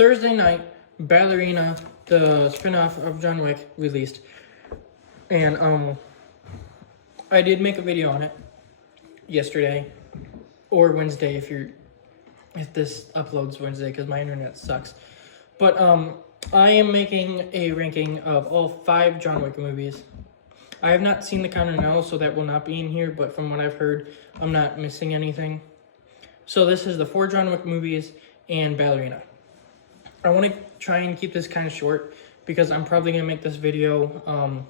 Thursday night, Ballerina, the spin-off of John Wick, released. And I did make a video on it yesterday or Wednesday if this uploads Wednesday because my internet sucks. But I am making a ranking of all 5 John Wick movies. I have not seen the Continental, so that will not be in here, but from what I've heard, I'm not missing anything. So this is the 4 John Wick movies and Ballerina. I want to try and keep this kind of short because I'm probably going to make this video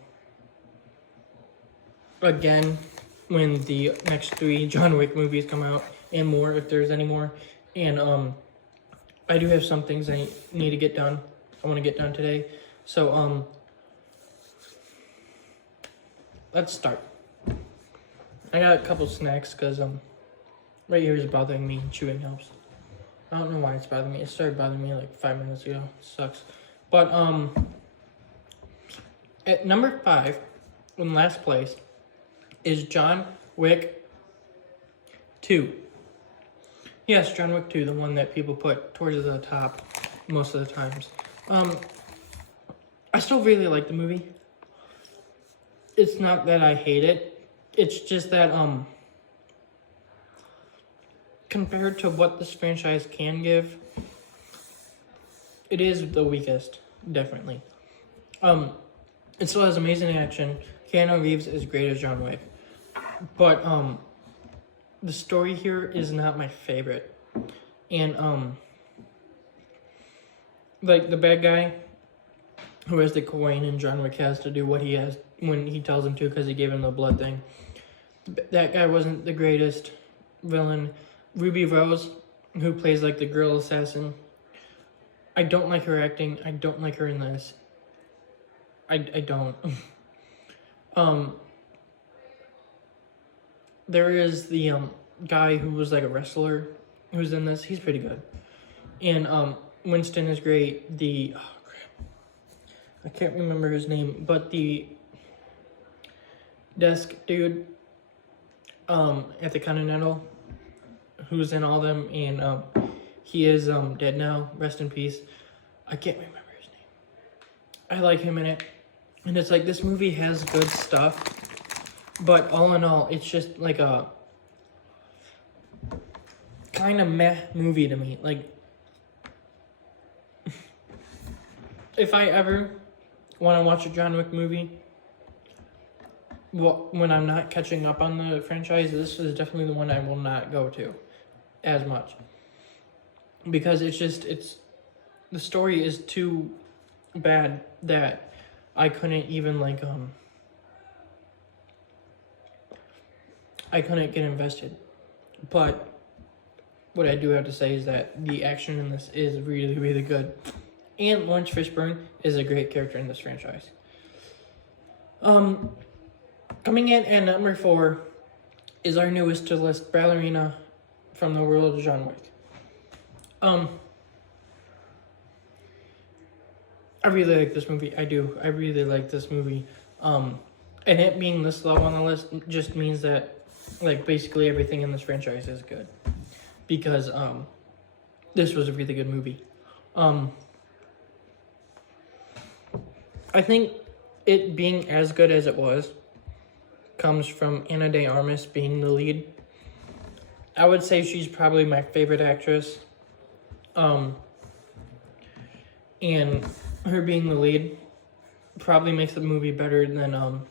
again when the next 3 John Wick movies come out and more if there's any more. And I do have some things I need to get done. I want to get done today. So let's start. I got a couple snacks because right here is bothering me. Chewing helps. I don't know why it's bothering me. It started bothering me like 5 minutes ago. It sucks. But at number 5, in last place, is John Wick 2. Yes, John Wick 2, the one that people put towards the top most of the times. I still really like the movie. It's not that I hate it. It's just that compared to what this franchise can give, it is the weakest, definitely. It still has amazing action. Keanu Reeves is great as John Wick. But the story here is not my favorite. And like the bad guy who has the coin and John Wick has to do what he has when he tells him to because he gave him the blood thing. That guy wasn't the greatest villain. Ruby Rose, who plays like the girl assassin, I don't like her acting. I don't like her in this. I don't. There is the guy who was like a wrestler who's in this. He's pretty good. And Winston is great. Oh crap, I can't remember his name, but the desk dude at the Continental, who's in all them, and he is dead now. Rest in peace. I can't remember his name. I like him in it, and it's like this movie has good stuff, but all in all, it's just like a kind of meh movie to me. Like, if I ever want to watch a John Wick movie, when I'm not catching up on the franchise, this is definitely the one I will not go to as much. Because the story is too bad that I couldn't even like, I couldn't get invested. But what I do have to say is that the action in this is really, really good. And Lawrence Fishburne is a great character in this franchise. Coming in at number 4 is our newest to list, Ballerina from the world of John Wick. I really like this movie. I do. I really like this movie. And it being this low on the list just means that like basically everything in this franchise is good. Because this was a really good movie. I think it being as good as it was comes from Ana de Armas being the lead. I would say she's probably my favorite actress. And her being the lead probably makes the movie better than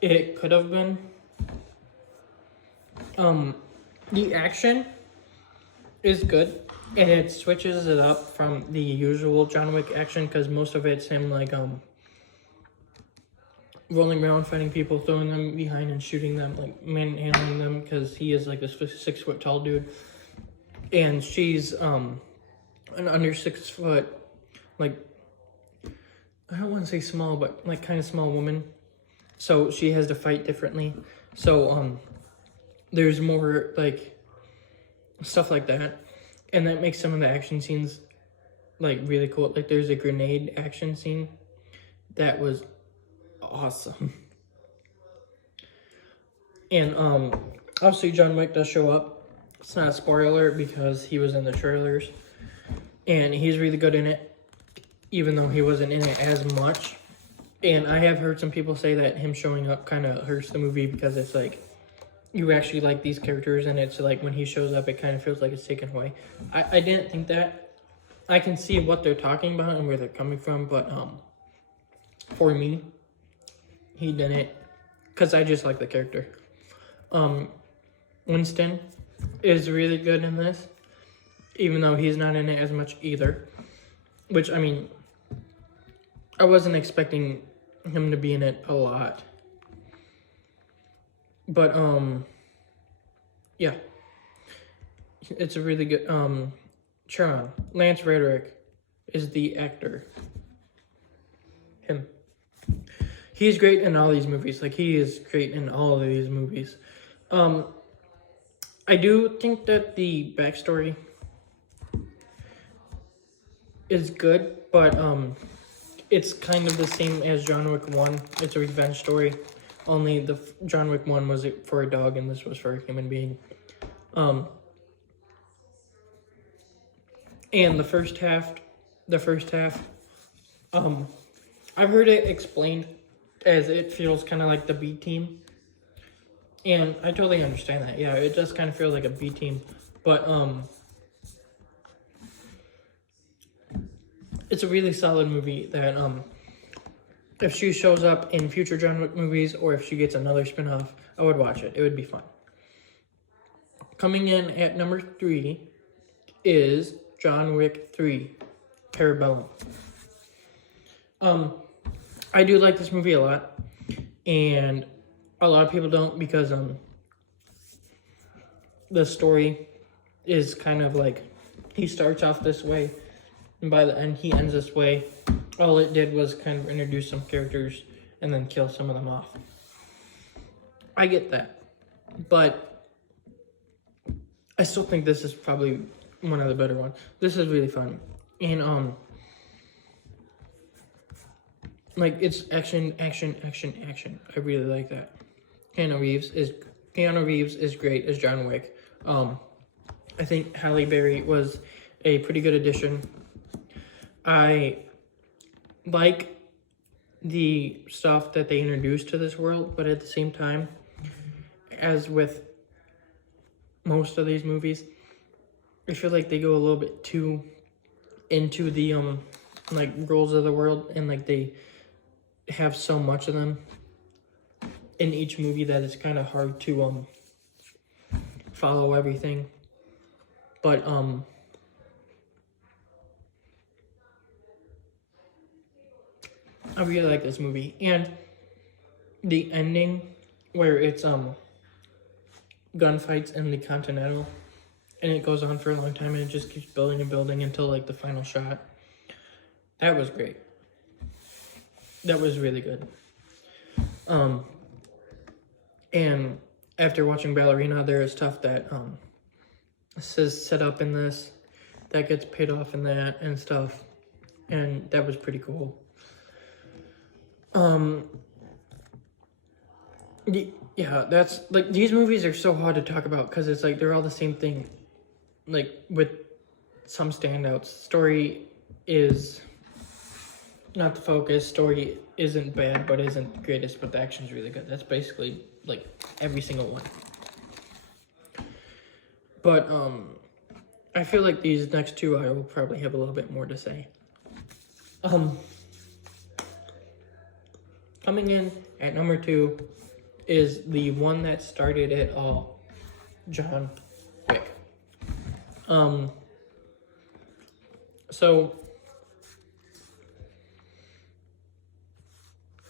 it could have been. The action is good, and it switches it up from the usual John Wick action because most of it's him like rolling around fighting people, throwing them behind and shooting them, like manhandling them because he is like a 6 foot tall dude, and she's an under 6 foot, like, I don't want to say small, but like kind of small woman, so she has to fight differently. So there's more like stuff like that, and that makes some of the action scenes like really cool. Like there's a grenade action scene that was awesome. And obviously John Wick does show up It's not a spoiler because he was in the trailers. And he's really good in it, even though he wasn't in it as much. And I have heard some people say that him showing up kind of hurts the movie because it's like, you actually like these characters, and it's like when he shows up, it kind of feels like it's taken away. I didn't think that. I can see what they're talking about and where they're coming from, but for me, he didn't, because I just like the character. Winston is really good in this, even though he's not in it as much either. Which, I mean, I wasn't expecting him to be in it a lot. But, yeah. It's a really good, Tron. Lance Reddick is the actor. Him. He's great in all these movies. Like, he is great in all of these movies. I do think that the backstory is good, but, it's kind of the same as John Wick 1. It's a revenge story. Only the John Wick 1 was for a dog, and this was for a human being. And the first half, I've heard it explained as it feels kind of like the B team. And I totally understand that. Yeah, it does kind of feel like a B team. But, it's a really solid movie that, if she shows up in future John Wick movies or if she gets another spinoff, I would watch it. It would be fun. Coming in at number 3 is John Wick 3, Parabellum. I do like this movie a lot, and a lot of people don't because the story is kind of like, he starts off this way, and by the end he ends this way. All it did was kind of introduce some characters and then kill some of them off. I get that, but I still think this is probably one of the better ones. This is really fun, and like, it's action. I really like that. Keanu Reeves is great as John Wick. I think Halle Berry was a pretty good addition. I like the stuff that they introduced to this world, but at the same time, as with most of these movies, I feel like they go a little bit too into the like rules of the world, and like they have so much of them in each movie that it's kind of hard to follow everything. But I really like this movie, and the ending where it's gunfights in the Continental, and it goes on for a long time, and it just keeps building and building until like the final shot. That was great. That was really good. And after watching Ballerina, there is stuff that is set up in this that gets paid off in that and stuff, and that was pretty cool. Yeah, that's like, these movies are so hard to talk about because it's like they're all the same thing, like with some standouts. Story is not the focus. Story isn't bad, but isn't the greatest, but the action's really good. That's basically like every single one. But I feel like these next two I will probably have a little bit more to say. Coming in at number 2 is the one that started it all, John Wick. So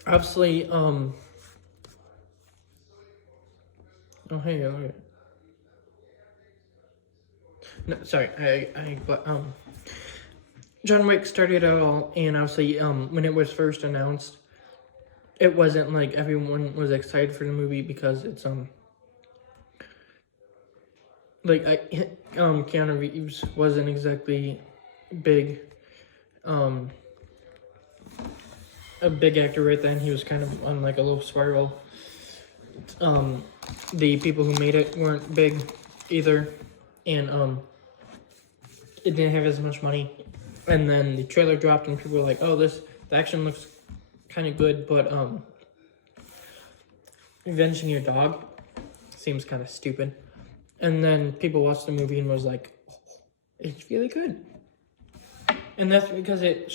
obviously, oh hey, okay. No, sorry, but John Wick started it all, and obviously, when it was first announced, it wasn't like everyone was excited for the movie because it's like Keanu Reeves wasn't exactly big, a big actor right then. He was kind of on like a low spiral. The people who made it weren't big either. and it didn't have as much money. And then the trailer dropped, and people were like, "Oh, the action looks kind of good, but avenging your dog seems kind of stupid." And then people watched the movie and was like, "Oh, it's really good." And that's because it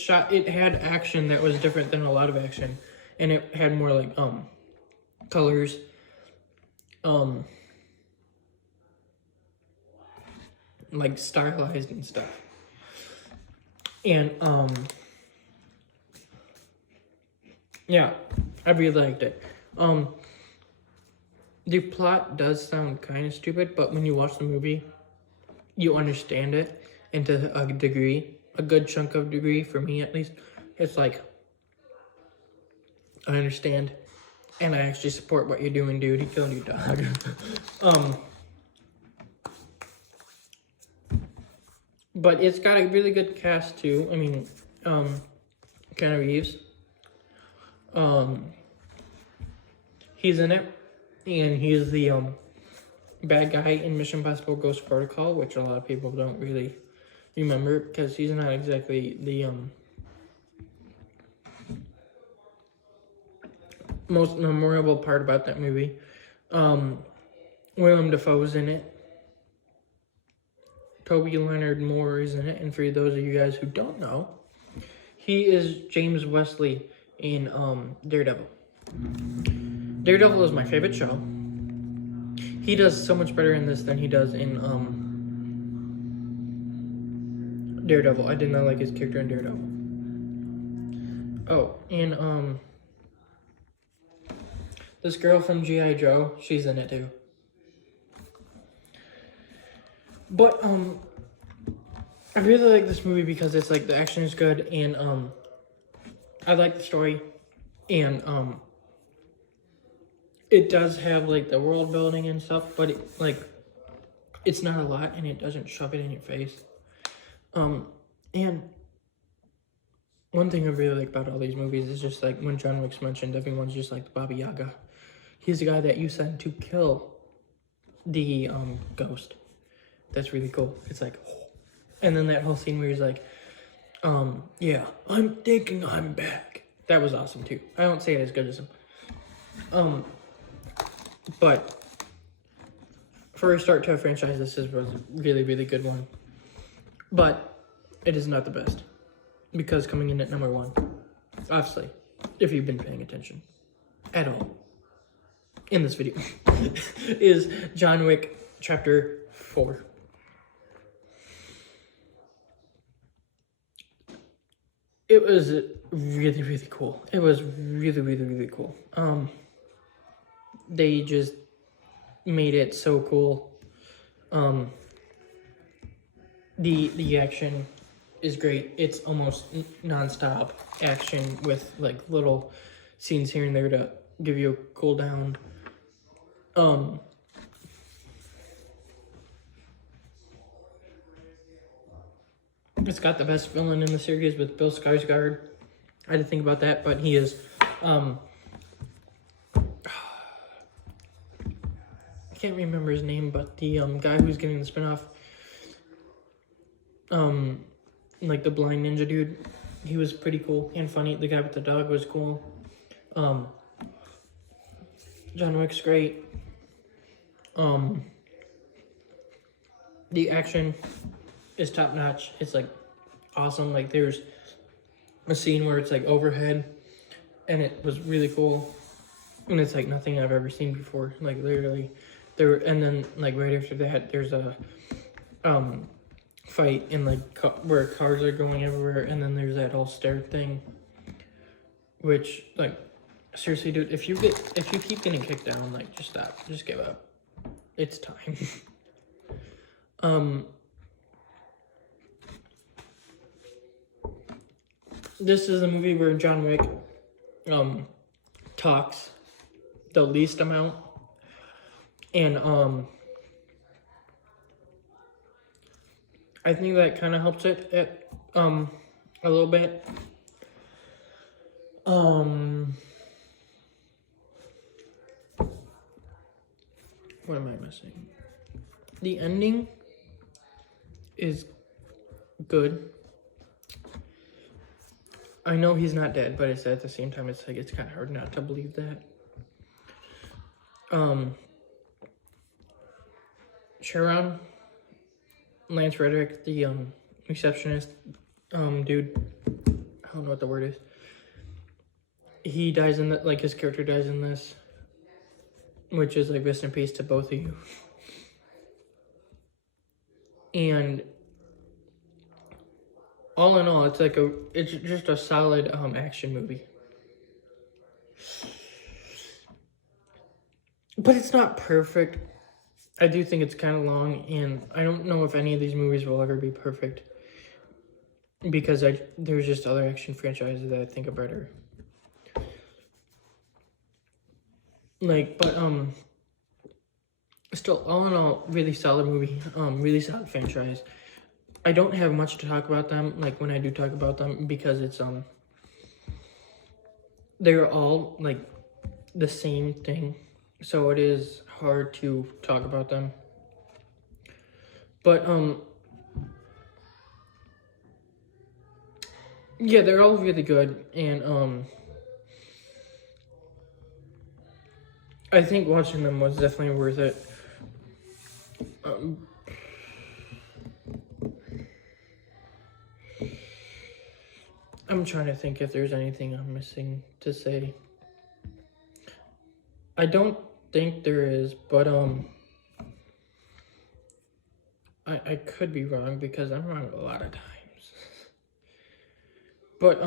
had action that was different than a lot of action, and it had more like colors, like stylized and stuff. And yeah, I really liked it. The plot does sound kind of stupid, but when you watch the movie, you understand it, and to a degree, a good chunk of degree, for me at least, it's like, I understand, and I actually support what you're doing, dude. He killed your dog. But it's got a really good cast too. I mean, Keanu Reeves. He's in it, and he's the bad guy in Mission Impossible Ghost Protocol, which a lot of people don't really remember because he's not exactly the most memorable part about that movie. Willem Dafoe's in it. Toby Leonard Moore is in it, and for those of you guys who don't know, he is James Wesley in Daredevil. Daredevil is my favorite show. He does so much better in this than he does in Daredevil. I did not like his character in Daredevil. Oh, and this girl from G.I. Joe, she's in it too. But I really like this movie because it's like the action is good, and I like the story, and it does have like the world building and stuff, but it's not a lot, and it doesn't shove it in your face. And one thing I really like about all these movies is just like when John Wick's mentioned, everyone's just like Baba Yaga. He's the guy that you sent to kill the ghost. That's really cool. It's like, oh. And then that whole scene where he's like, yeah, I'm thinking I'm back. That was awesome too. I don't say it as good as him. But for a start to a franchise, this was a really, really good one. But it is not the best. Because coming in at number 1, obviously, if you've been paying attention at all in this video, is John Wick Chapter 4. It was really, really cool. It was really, really, really cool. They just made it so cool. The action is great. It's almost non-stop action with like little scenes here and there to give you a cool down. It's got the best villain in the series with Bill Skarsgård. I had to think about that, but he is I can't remember his name, but the guy who's getting the spinoff, like the blind ninja dude, he was pretty cool and funny. The guy with the dog was cool. John Wick's great. The action is top notch. It's like awesome. Like there's a scene where it's like overhead, and it was really cool. And it's like nothing I've ever seen before. Like literally, and then like right after that, there's a fight in like where cars are going everywhere, and then there's that whole stair thing. Which like seriously, dude, if you keep getting kicked down, like just stop, just give up. It's time. This is a movie where John Wick talks the least amount, and I think that kind of helps it at a little bit. What am I missing? The ending is good. I know he's not dead, but it's at the same time, it's like, it's kind of hard not to believe that. Sharon, Lance Reddick, the receptionist, dude, I don't know what the word is. He dies in the, like, his character dies in this, which is like, rest in peace to both of you. And all in all, it's like it's just a solid action movie. But it's not perfect. I do think it's kind of long, and I don't know if any of these movies will ever be perfect, because there's just other action franchises that I think are better. Like, but still, all in all, really solid movie. Really solid franchise. I don't have much to talk about them, like, when I do talk about them, because it's they're all like the same thing, so it is hard to talk about them. But yeah, they're all really good, and I think watching them was definitely worth it. I'm trying to think if there's anything I'm missing to say. I don't think there is, but I could be wrong, because I'm wrong a lot of times. But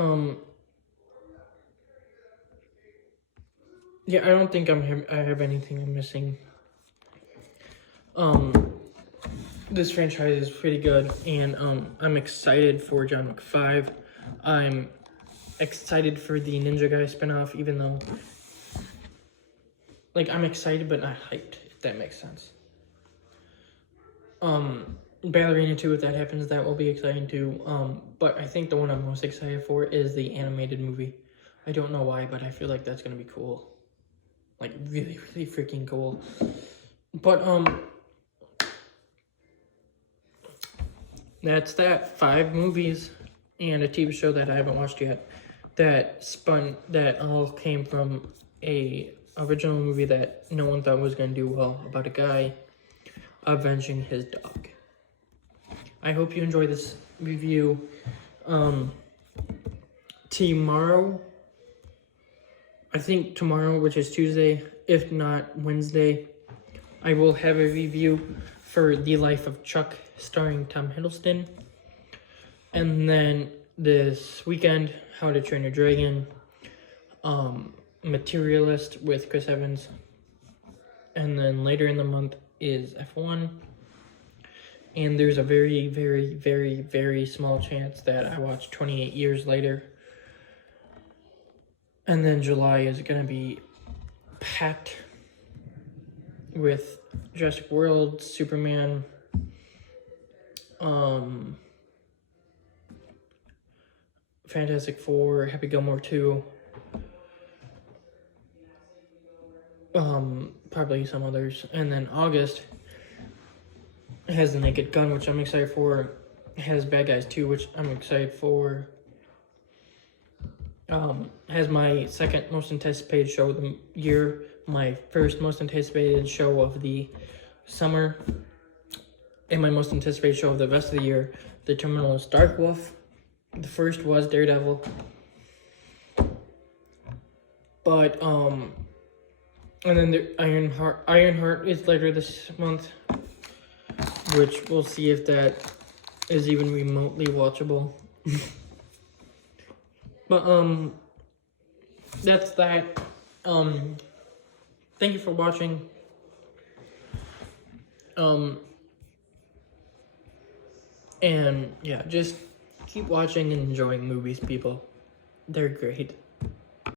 yeah, I don't think I have anything I'm missing. This franchise is pretty good, and I'm excited for John Wick 5. I'm excited for the Ninja Guy spinoff, even though, like, I'm excited but not hyped, if that makes sense. Ballerina 2, if that happens, that will be exciting too. But I think the one I'm most excited for is the animated movie. I don't know why, but I feel like that's gonna be cool. Like, really, really freaking cool. But that's that. 5 movies and a TV show that I haven't watched yet, that all came from a original movie that no one thought was gonna do well, about a guy avenging his dog. I hope you enjoy this review. Tomorrow, I think tomorrow, which is Tuesday, if not Wednesday, I will have a review for The Life of Chuck, starring Tom Hiddleston. And then this weekend, How to Train Your Dragon, Materialist with Chris Evans. And then later in the month is F1. And there's a very, very, very, very small chance that I watch 28 Years Later. And then July is going to be packed with Jurassic World, Superman, Fantastic Four, Happy Gilmore 2, probably some others. And then August has The Naked Gun, which I'm excited for. It has Bad Guys 2, which I'm excited for. Has my second most anticipated show of the year, my first most anticipated show of the summer, and my most anticipated show of the rest of the year, The Terminal's Dark Wolf. The first was Daredevil. But, and then the Ironheart is later this month, which we'll see if that is even remotely watchable. But, that's that. Thank you for watching. And yeah, just keep watching and enjoying movies, people. They're great.